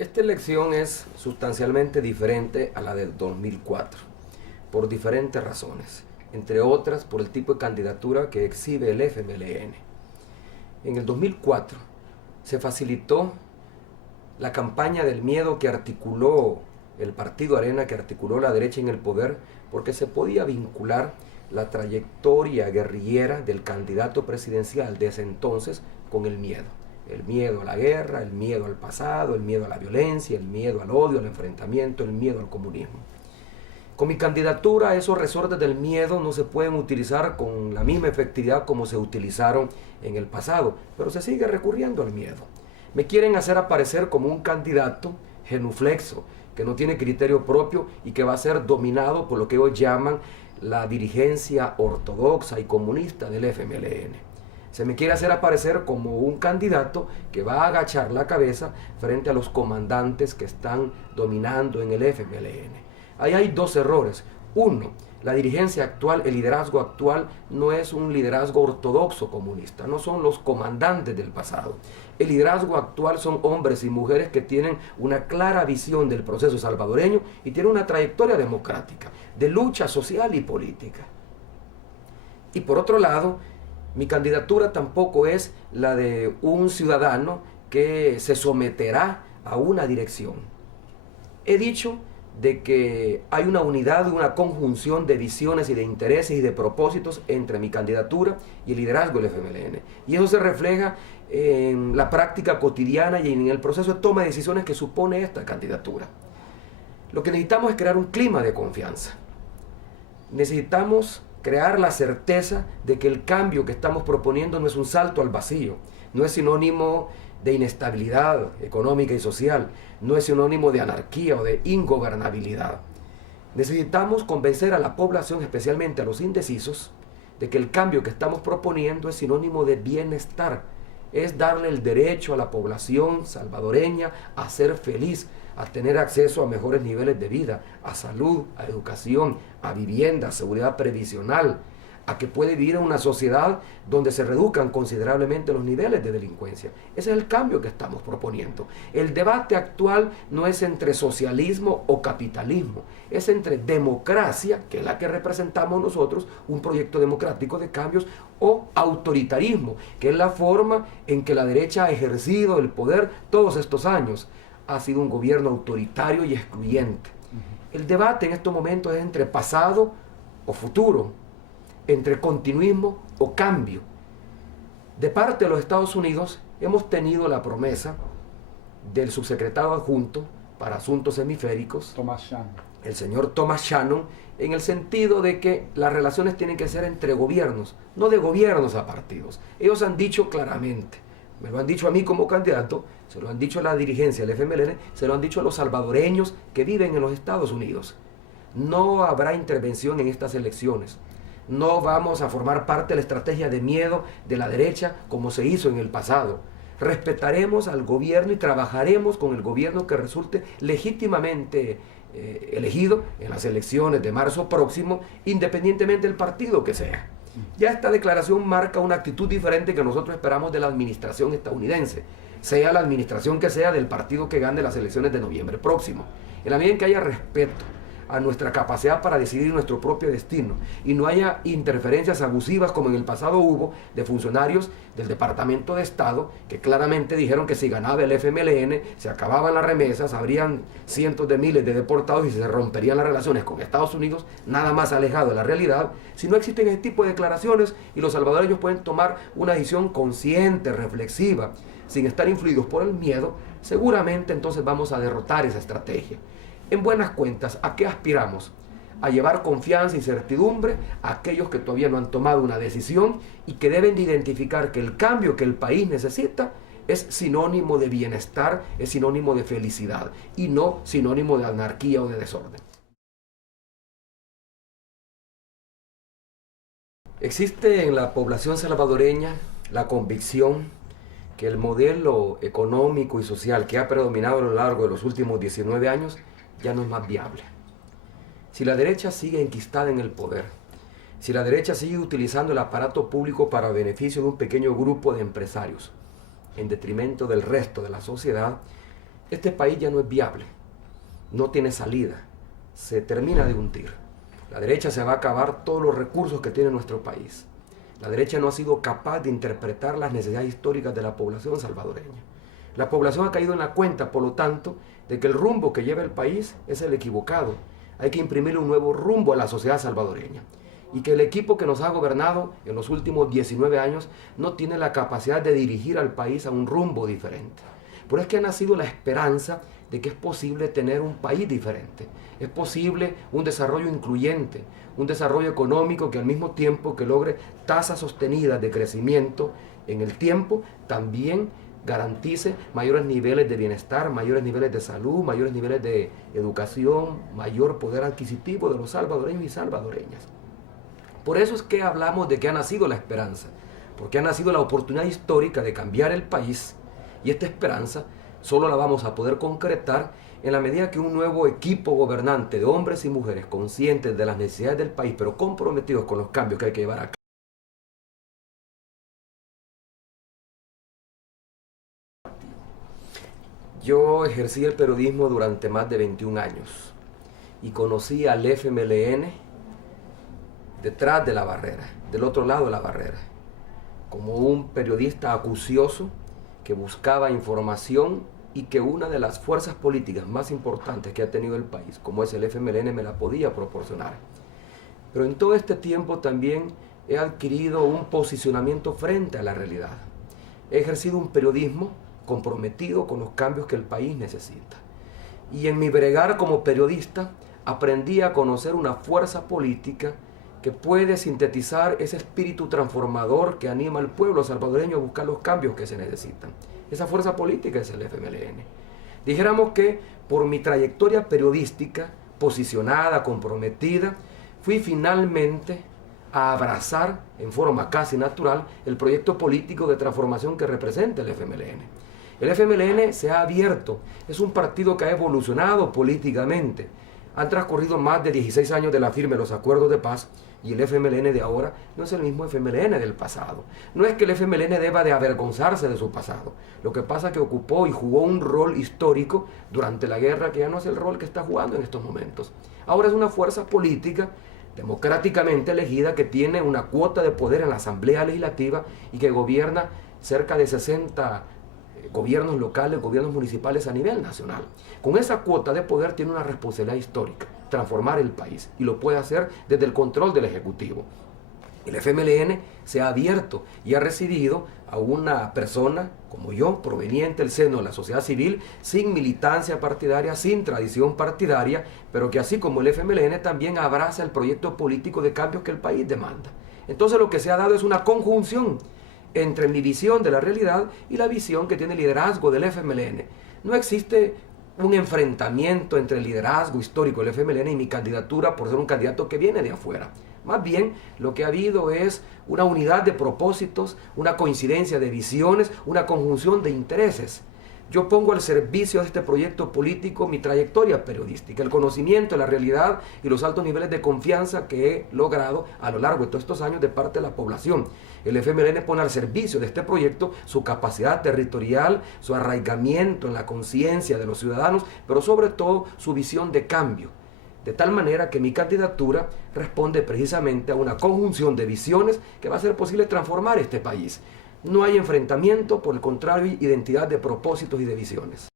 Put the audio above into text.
Esta elección es sustancialmente diferente a la del 2004, por diferentes razones, entre otras por el tipo de candidatura que exhibe el FMLN. En el 2004 se facilitó la campaña del miedo que articuló el Partido Arena, que articuló la derecha en el poder, porque se podía vincular la trayectoria guerrillera del candidato presidencial de ese entonces con el miedo. El miedo a la guerra, el miedo al pasado, el miedo a la violencia, el miedo al odio, al enfrentamiento, el miedo al comunismo. Con mi candidatura, esos resortes del miedo no se pueden utilizar con la misma efectividad como se utilizaron en el pasado, pero se sigue recurriendo al miedo. Me quieren hacer aparecer como un candidato genuflexo, que no tiene criterio propio y que va a ser dominado por lo que ellos llaman la dirigencia ortodoxa y comunista del FMLN. Se me quiere hacer aparecer como un candidato que va a agachar la cabeza frente a los comandantes que están dominando en el FMLN. Ahí hay dos errores. Uno, la dirigencia actual, el liderazgo actual no es un liderazgo ortodoxo comunista, no son los comandantes del pasado. El liderazgo actual son hombres y mujeres que tienen una clara visión del proceso salvadoreño y tienen una trayectoria democrática, de lucha social y política. Y por otro lado, mi candidatura tampoco es la de un ciudadano que se someterá a una dirección. He dicho de que hay una unidad, una conjunción de visiones y de intereses y de propósitos entre mi candidatura y el liderazgo del FMLN. Y eso se refleja en la práctica cotidiana y en el proceso de toma de decisiones que supone esta candidatura. Lo que necesitamos es crear un clima de confianza. Necesitamos crear la certeza de que el cambio que estamos proponiendo no es un salto al vacío, no es sinónimo de inestabilidad económica y social, no es sinónimo de anarquía o de ingobernabilidad. Necesitamos convencer a la población, especialmente a los indecisos, de que el cambio que estamos proponiendo es sinónimo de bienestar, es darle el derecho a la población salvadoreña a ser feliz, a tener acceso a mejores niveles de vida, a salud, a educación, a vivienda, a seguridad previsional, a que puede vivir en una sociedad donde se reduzcan considerablemente los niveles de delincuencia. Ese es el cambio que estamos proponiendo. El debate actual no es entre socialismo o capitalismo, es entre democracia, que es la que representamos nosotros, un proyecto democrático de cambios, o autoritarismo, que es la forma en que la derecha ha ejercido el poder todos estos años. Ha sido un gobierno autoritario y excluyente. El debate en estos momentos es entre pasado o futuro, entre continuismo o cambio. De parte de los Estados Unidos hemos tenido la promesa del subsecretario adjunto para asuntos hemisféricos, el señor Thomas Shannon, en el sentido de que las relaciones tienen que ser entre gobiernos, no de gobiernos a partidos. Ellos han dicho claramente, me lo han dicho a mí como candidato, se lo han dicho a la dirigencia del FMLN, se lo han dicho a los salvadoreños que viven en los Estados Unidos. No habrá intervención en estas elecciones. No vamos a formar parte de la estrategia de miedo de la derecha como se hizo en el pasado. Respetaremos al gobierno y trabajaremos con el gobierno que resulte legítimamente elegido en las elecciones de marzo próximo, independientemente del partido que sea. Ya esta declaración marca una actitud diferente que nosotros esperamos de la administración estadounidense, sea la administración que sea del partido que gane las elecciones de noviembre próximo. En la medida en que haya respeto a nuestra capacidad para decidir nuestro propio destino y no haya interferencias abusivas como en el pasado hubo de funcionarios del Departamento de Estado que claramente dijeron que si ganaba el FMLN se acababan las remesas, habrían cientos de miles de deportados y se romperían las relaciones con Estados Unidos, nada más alejado de la realidad. Si no existen ese tipo de declaraciones y los salvadoreños pueden tomar una decisión consciente, reflexiva, sin estar influidos por el miedo, seguramente entonces vamos a derrotar esa estrategia. En buenas cuentas, ¿a qué aspiramos? A llevar confianza y certidumbre a aquellos que todavía no han tomado una decisión y que deben de identificar que el cambio que el país necesita es sinónimo de bienestar, es sinónimo de felicidad y no sinónimo de anarquía o de desorden. Existe en la población salvadoreña la convicción que el modelo económico y social que ha predominado a lo largo de los últimos 19 años ya no es más viable. Si la derecha sigue enquistada en el poder, si la derecha sigue utilizando el aparato público para beneficio de un pequeño grupo de empresarios, en detrimento del resto de la sociedad, este país ya no es viable, no tiene salida, se termina de hundir. La derecha se va a acabar todos los recursos que tiene nuestro país. La derecha no ha sido capaz de interpretar las necesidades históricas de la población salvadoreña. La población ha caído en la cuenta, por lo tanto, de que el rumbo que lleva el país es el equivocado. Hay que imprimirle un nuevo rumbo a la sociedad salvadoreña. Y que el equipo que nos ha gobernado en los últimos 19 años no tiene la capacidad de dirigir al país a un rumbo diferente. Por eso es que ha nacido la esperanza de que es posible tener un país diferente. Es posible un desarrollo incluyente, un desarrollo económico que al mismo tiempo que logre tasas sostenidas de crecimiento en el tiempo, también garantice mayores niveles de bienestar, mayores niveles de salud, mayores niveles de educación, mayor poder adquisitivo de los salvadoreños y salvadoreñas. Por eso es que hablamos de que ha nacido la esperanza, porque ha nacido la oportunidad histórica de cambiar el país, y esta esperanza solo la vamos a poder concretar en la medida que un nuevo equipo gobernante de hombres y mujeres conscientes de las necesidades del país, pero comprometidos con los cambios que hay que llevar a cabo. Yo ejercí el periodismo durante más de 21 años y conocí al FMLN detrás de la barrera, del otro lado de la barrera, como un periodista acucioso que buscaba información y que una de las fuerzas políticas más importantes que ha tenido el país, como es el FMLN, me la podía proporcionar. Pero en todo este tiempo también he adquirido un posicionamiento frente a la realidad. He ejercido un periodismo comprometido con los cambios que el país necesita. Y en mi bregar como periodista aprendí a conocer una fuerza política que puede sintetizar ese espíritu transformador que anima al pueblo salvadoreño a buscar los cambios que se necesitan. Esa fuerza política es el FMLN. Dijéramos que por mi trayectoria periodística, posicionada, comprometida, fui finalmente a abrazar en forma casi natural el proyecto político de transformación que representa el FMLN. El FMLN se ha abierto, es un partido que ha evolucionado políticamente. Han transcurrido más de 16 años de la firma de los acuerdos de paz y el FMLN de ahora no es el mismo FMLN del pasado. No es que el FMLN deba de avergonzarse de su pasado. Lo que pasa es que ocupó y jugó un rol histórico durante la guerra que ya no es el rol que está jugando en estos momentos. Ahora es una fuerza política democráticamente elegida que tiene una cuota de poder en la Asamblea Legislativa y que gobierna cerca de 60 gobiernos locales, gobiernos municipales a nivel nacional. Con esa cuota de poder tiene una responsabilidad histórica, transformar el país, y lo puede hacer desde el control del Ejecutivo. El FMLN se ha abierto y ha recibido a una persona como yo, proveniente del seno de la sociedad civil, sin militancia partidaria, sin tradición partidaria, pero que así como el FMLN también abraza el proyecto político de cambios que el país demanda. Entonces lo que se ha dado es una conjunción entre mi visión de la realidad y la visión que tiene el liderazgo del FMLN. No existe un enfrentamiento entre el liderazgo histórico del FMLN y mi candidatura por ser un candidato que viene de afuera. Más bien, lo que ha habido es una unidad de propósitos, una coincidencia de visiones, una conjunción de intereses. Yo pongo al servicio de este proyecto político mi trayectoria periodística, el conocimiento de la realidad y los altos niveles de confianza que he logrado a lo largo de todos estos años de parte de la población. El FMLN pone al servicio de este proyecto su capacidad territorial, su arraigamiento en la conciencia de los ciudadanos, pero sobre todo su visión de cambio. De tal manera que mi candidatura responde precisamente a una conjunción de visiones que va a hacer posible transformar este país. No hay enfrentamiento, por el contrario, hay identidad de propósitos y de visiones.